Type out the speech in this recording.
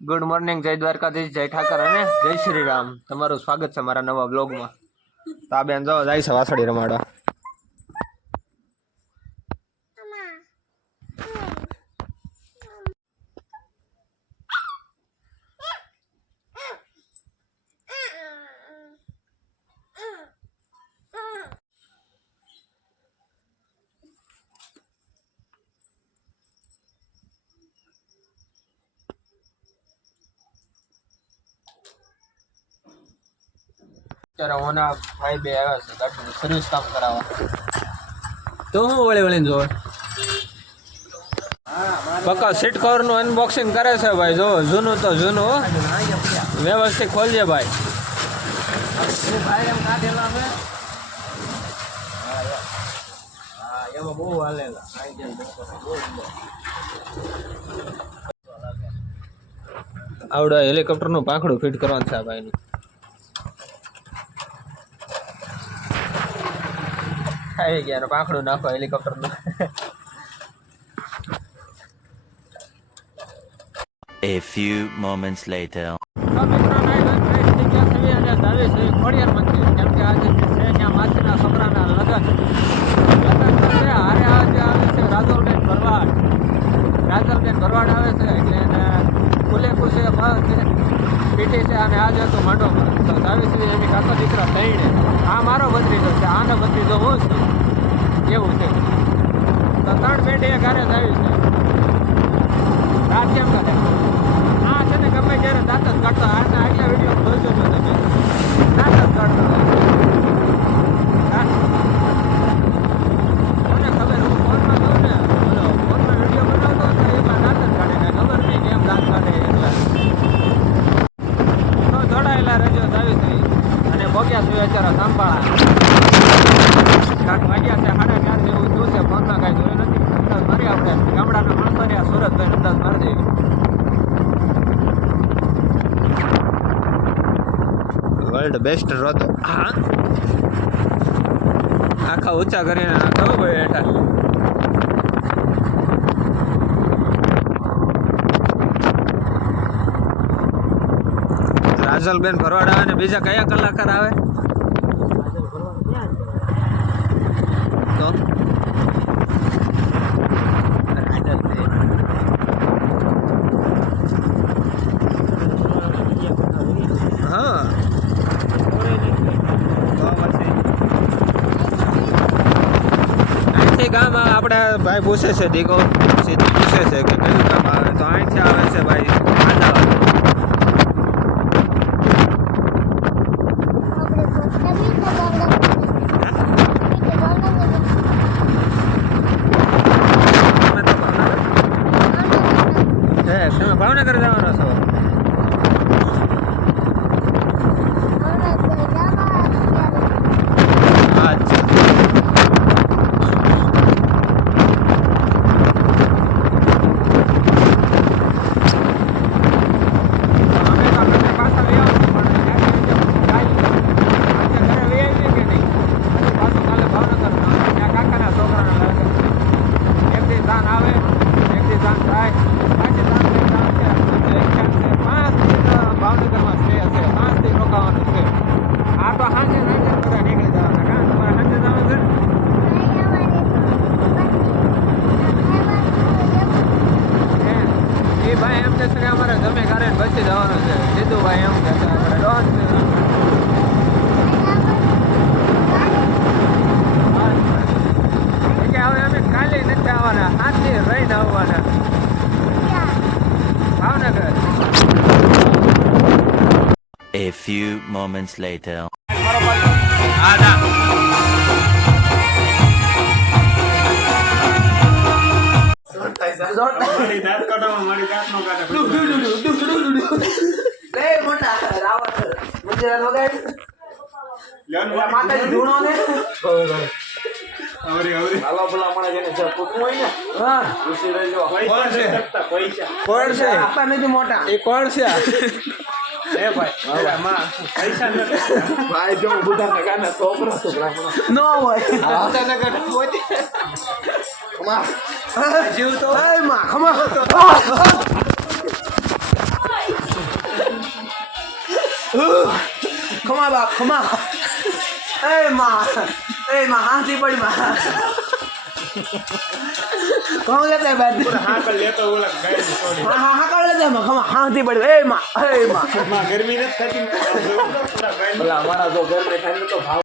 Good morning, જય દ્વારકાધીશ, જય ઠાકર અને જય શ્રી રામ. તમારું સ્વાગત છે મારા નવા બ્લોગમાં. તો આ બેન જો જાય છે વાસળી રમાડવા. અત્યારે ઓના ભાઈ બે આવ્યા છે ગાડીનું સર્વિસ કામ કરાવવા. તો હું વળીને જોવે પક્કા સીટ કવરનું અનબોક્સિંગ કરે છે ભાઈ. જો જૂનું તો જૂનું, વ્યવસ્થિત ખોલજે ભાઈ. બહુ હાલેલા આવડે હેલિકોપ્ટરનું પાંખડું ફિટ કરવાનું છે આ ભાઈનું. આવી ગયા પાંખડું નાખો હેલિકોપ્ટરનું. A few moments later. Khodiyar મંદિર કેમ કે આજે છે ત્યાં માસીના છોકરાના લગ્ન છે. હારે આજે આવે છે રાજલબેન ભરવાડ. રાજલબેન ભરવાડ આવે છે એટલે એને ખુલે ખુશે પીટી છે અને આજે હતું માંડોમાં. તો સાવિત્રી એની કાકા દીકરા થઈને આ મારો ભત્રીજો છે, આનો ભત્રીજો હું છું, એવું છે. તો 3 પેઢીએ ઘરે જ આવી છે. રાત કેમ કરે આ છે ને ગમે ત્યારે દાંત જ કાઢતો. આના આગલા વિડીયો જોઈજો છો તમે, દાંત જ કાઢતો. મને ખબર હું ફોનમાં જોઉં ને ફોનમાં વિડીયો બનાવતો તો એમાં દાંત જ કાઢે ને ખબર નહીં કેમ દાંત કાઢે. એટલે તો જોડાયેલા રહેજો સાવિત્રી અને ભોગ્યા છું અત્યારે સાંભાળા. કાંક વાગ્યા છે 4:30 જેવું થયું છે. ફોનમાં કાંઈ જોયું નથી. અંદાજ મારી આપણે ગામડાના માણસો રહ્યા સુરતભાઈ અંદાજ મારી દેવી. વર્લ્ડ બેસ્ટ રોતો આખા ઊંચા કરીને નાખો ભાઈ હેઠા. રાજલબેન ભરવાડ આવે ને બીજા કયા કલાકાર આવે તો હા અહીંથી ગામ આપણે ભાઈ પૂછે છે દીકો સીધું પૂછે છે કે કયું ગામ આવે તો અહીંથી આવે છે ભાઈ અમદાવાદ. તમે ભાવનગર જવાનો છો? ભાઈ એમ કે છે અમારે જમે કારે બચી જવાનું છે. સીધુભાઈ એમ કે છે આપણે રોજ કે હવે અમે કાલે નથી આવવાના, આજથી રહીને આવવાના Bhavnagar. A few moments later. હા ના મોટા એ કોણ છે? ભાઈ જો બધા ગાના છોકરા નો હોય જીવ તો ખમા બાપ ખમા એ માં હાથી પડી માં કોણ લેતા બાદ હા કર લેતો ઓલા ગાય છોડી હા કર લેતા માં ખમા હાથી પડી એ માં ગરમી નથી થતી ઓલા અમારા તો ઘર ને ખાઈને તો ભાવ